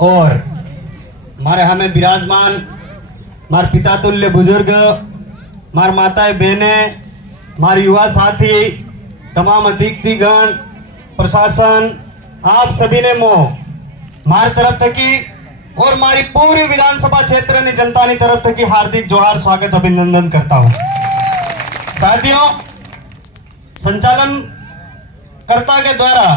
और मारे हमें विराजमान मार पिता तुल्य बुजुर्ग, मार माताएं बहने, मारे युवा साथी, तमाम अतिथिगण, प्रशासन, आप सभी ने मार तरफ थकी और मारी पूरी विधानसभा क्षेत्र ने जनता की तरफ थकी हार्दिक जोहार, स्वागत, अभिनंदन करता हूं। साथियों, संचालन कर्ता के द्वारा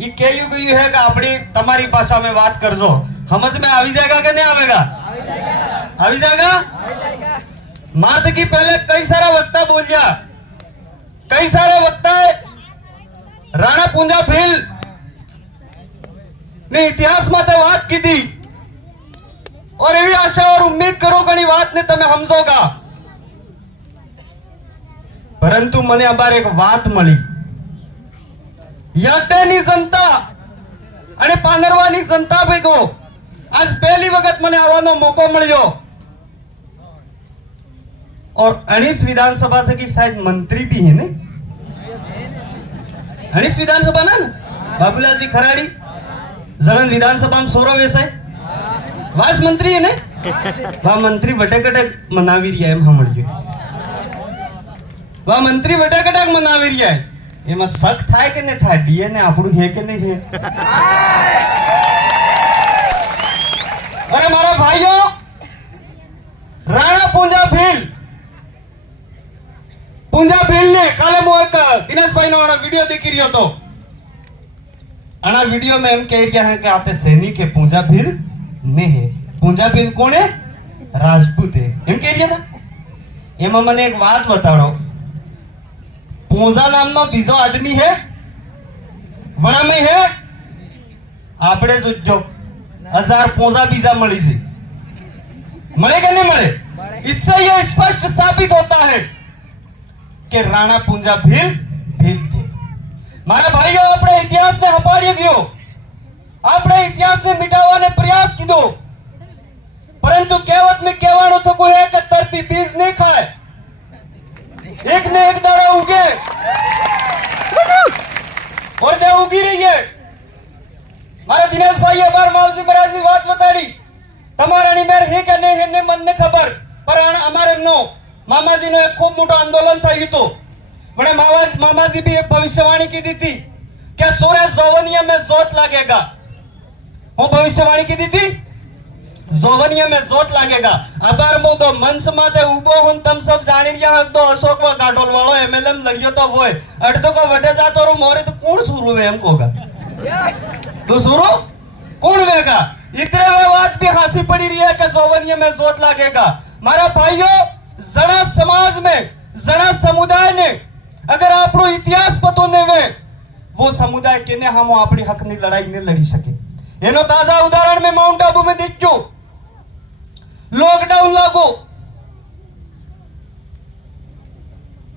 ये कहू गयु है कि अपनी तमारी भाषा में बात कर जो, समझ में आवी जाएगा कि नहीं आवेगा? आवी जाएगा। मात की पहले कई सारा वक्ता बोल जा, कई सारे वक्ता राणा पूंजा भील ने इतिहास में बात की थी और एवी आशा और उम्मीद करो घनी बात ने तमे समझोगा, परंतु मने अबार एक बात मળી याटेनी जनता અને પાંદરવાની जनता ભેગો आज पहली वक्त मने આવવાનો મોકો મળ્યો और 19 विधानसभा से की शायद मंत्री भी है ने 19 विधानसभा ना बाबूलाल जी खराड़ी जणन विधानसभा में 16 वेस है वास मंत्री है ने वा मंत्री बटेकटे मनावी रिया एम हमळ्यो वा मंत्री बटेकटे मनावी रिया है एमा शक थाय के ने था डीएनए આપણું है के नहीं है। अरे मारा भाइयों, राणा पूंजा भील ने काले मो एक दिनेश भाई नो वीडियो देखी रियो तो आना वीडियो में हम कह रिया है कि आपे सैनिक है पूंजा भील ने है। पूंजा भील कौन है? राजपूत है एम कह रिया था। एमा मने एक बात बताड़ो, पूंजा नाम नो बीजो आदमी है वड़ा में है आपड़े जो 1000 पूंजा बीजा मળી છે મળે કે नहीं મળે? इससे यह स्पष्ट साबित होता है कि राणा पूंजा भील थे। मारा भाइयों, अपने इतिहास ने हपाड़ी गयो, अपने इतिहास ने मिटावाने प्रयास कीधो, परंतु कहेवत में कहेवानो थको है कि तरती बीज नहीं खाए, एक ने एक दाड़ा उगे और दे उगी रही है। मारा दिनेश भाई अबार मावजी महाराज ની વાત બતાડી, તમારાની મેર હે કે નહીં હે ને મને ખબર, પર અમારે નો મામાજી નો એક ખૂબ મોટો આંદોલન થઈ ગયું પણ મામાજી भी एक भविष्यवाणी की दी थी कि सूरज जोवनिया में जोत लगेगा। वो भविष्यवाणी की दी थी जोवनिया में जोत लगेगा। अबार मो तो मंच माथे उबो हुन तम सब जानी रिया हक तो अशोक वा गाठोल वालो एमएलएम लड़ियो तो होय अडतो को वटे जातो रो मोरे तो कौन शुरू है हमको का तो शुरू कौन वेगा? इतने वे बात भी हंसी पड़ी रही है कि जोवनिया में जोत लगेगा। मारा भाइयों, जना समाज में जना समुदाय ने अगर आपनो इतिहास पतो ने वे वो समुदाय केने हम अपनी हक ની લડાઈ ને લડી શકે। એનો તાજા ઉદાહરણ में माउंट आबू में देखજો, लॉकडाउन लागो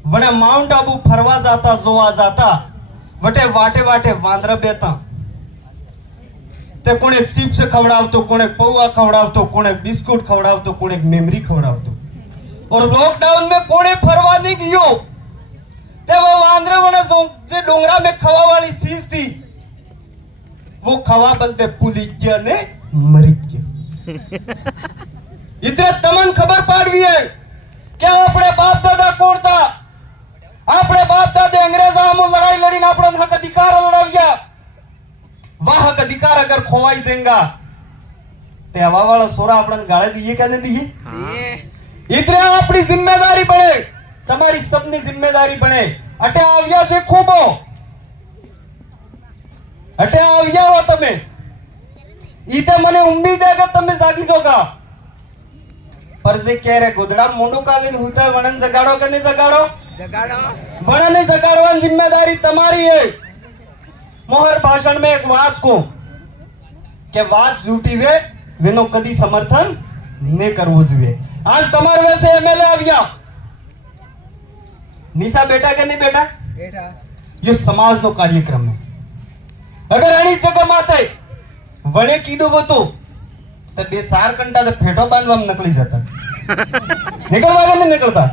वने माउंट आबू फरवा जाता जोवा जाता वटे वाटे वाटे वांदरा बेता ते कोण एक सीप से खवडावतो, कोण एक पौवा खवडावतो, कोण एक बिस्कुट खवडावतो, कोण एक मेमरी खवडावतो। और लॉकडाउन में कोणे फरवा नहीं गयो ते वो वांदरे वने जे डोंगरा में खवा वाली चीज थी वो खवा बनते पुली गया ने मरी गया। इतने तमन खबर पाड़वी है क्या अपने बाप दादा कौन था? अपने बाप दादे अंग्रेजा हम लड़ाई लड़ी अपना हक अधिकार लड़ाविया। वह हक अधिकार अगर खोवाई देंगा ते हवा वाला सोरा अपन गाले दिए क्या नहीं दिए? इतने अपनी जिम्मेदारी बने, तुम्हारी सबनी जिम्मेदारी बने। अटे आविया से खूबो अटे आविया हो तमे इते मने उम्मीद है कि तमे जागी जोगा। पर जे कह रहे गोदड़ा मोंडो कालीन हुता वणन जगाड़ो के नहीं जगाड़ो? जगाड़ो। वणन जगाड़वानी जिम्मेदारी तुम्हारी है। मोहर भाषण में एक बात को के बात झूठी वे वेनो कदी समर्थन नहीं करवो જોઈએ। आज તમાર વસે એમએલએ આવ્યા निशा बेटा के नहीं बेटा ये समाज नो कार्यक्रम है। अगर अणी जगह माते वणे कीधो बतो तो बे सार कंटा तो फेटो बांधवा में निकली जाता निकलवा के नहीं निकलता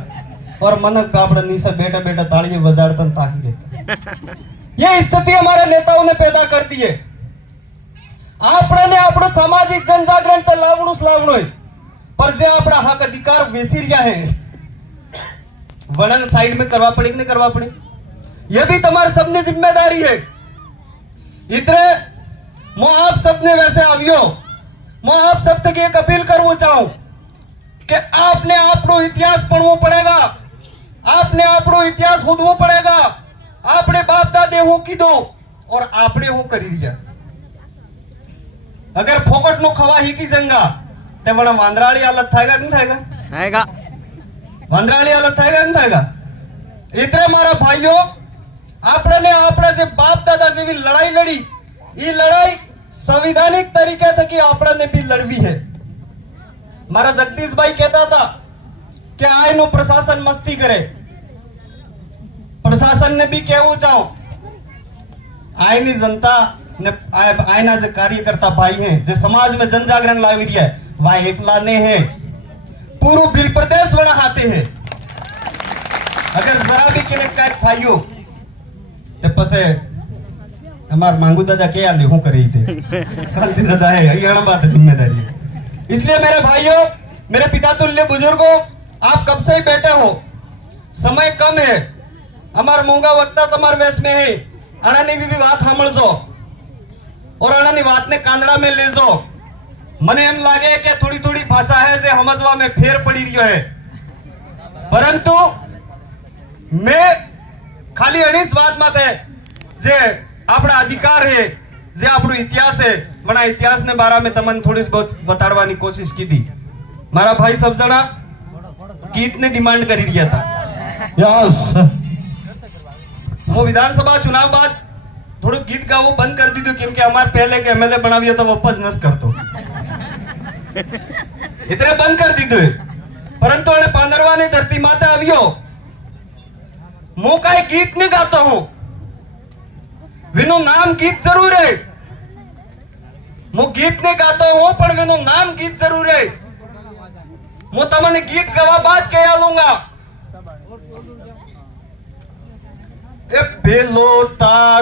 और मनक आपड़ा निशा बेटा बेटा तालियां बजाड़ता ताकी लेता। ये स्थिति हमारे नेताओं ने पैदा कर दी है। આપણને આપણું સામાજિક જનજાગરણ તો લાવણું જ લાવણું હોય, पर जे अपना हक अधिकार बेसी रिया है वर्णन साइड में करवा पड़े कि नहीं करवा पड़े, यह भी तुम्हारी सबने जिम्मेदारी है। इतने मैं आप सबने वैसे आवियो, मैं आप सब तक एक अपील करना चाहूं कि आपने आपनो इतिहास पढ़ना पड़ेगा, आपने आपनो इतिहास खोदना पड़ेगा, आपने बाप दादे हो की दो और आपने हो करी रिया। अगर फोकट नो खवा ही की जंगा ते बड़ा वांद्राली हालत थाएगा कि नहीं थाएगा? थाएगा। वांद्राली हालत थाएगा नहीं थाएगा? इतने मारा भाइयों, आपने आपने जे बाप दादा जेवी लड़ाई लड़ी, ये लड़ाई संवैधानिक तरीके से कि आपने भी लड़वी है। मारा जगदीश भाई कहता था कि आय नो प्रशासन मस्ती करे, प्रशासन ने भी कहू चाहो आयनी जनता ने आयना जो कार्यकर्ता भाई हैं जो समाज में जन जागरण लावी रही है वह एकला ने है, पूरा बिल प्रदेश बना हाथे है। अगर जरा भी किले काय भाइयों ते पसे हमार मांगू दादा के यार लेहू करे थे क्रांति दादा है, ये बड़ा बात जिम्मेदारी है। इसलिए मेरे भाइयों, मेरे पिता तुल्य बुजुर्गों, आप कब से ही बैठे हो, समय कम है, हमार मोंगा वक्ता तमार वेश में है, अणानी भी बात सामळजो और अणानी बात ने कांदड़ा में ले जो। मने एम लागे कि थोड़ी थोड़ी भाषा है जे समझवा में फेर पड़ी रही है, परंतु मैं खाली अनीस बात माते जे अपना अधिकार है, जे अपनो इतिहास है, बना इतिहास ने बारे में तमन थोड़ी बहुत बताड़वानी कोशिश की थी। मारा भाई सब जना गीत ने डिमांड करी रिया था। यस, वो विधानसभा चुनाव बाद थोड़ा गीत गावो बंद कर दी थी क्योंकि हमारे पहले के एमएलए बनावियो तो वापस नस करतो इतने बंद कर दी थी, परंतु अने पांदरवा ने धरती माता आवियो मो काई गीत नहीं गाता हूं, विनो नाम गीत जरूर है, मो गीत नहीं गाता हूं पर विनो नाम गीत जरूर है। मो तमने गीत गवा बात कह लूंगा। ए बेलो तार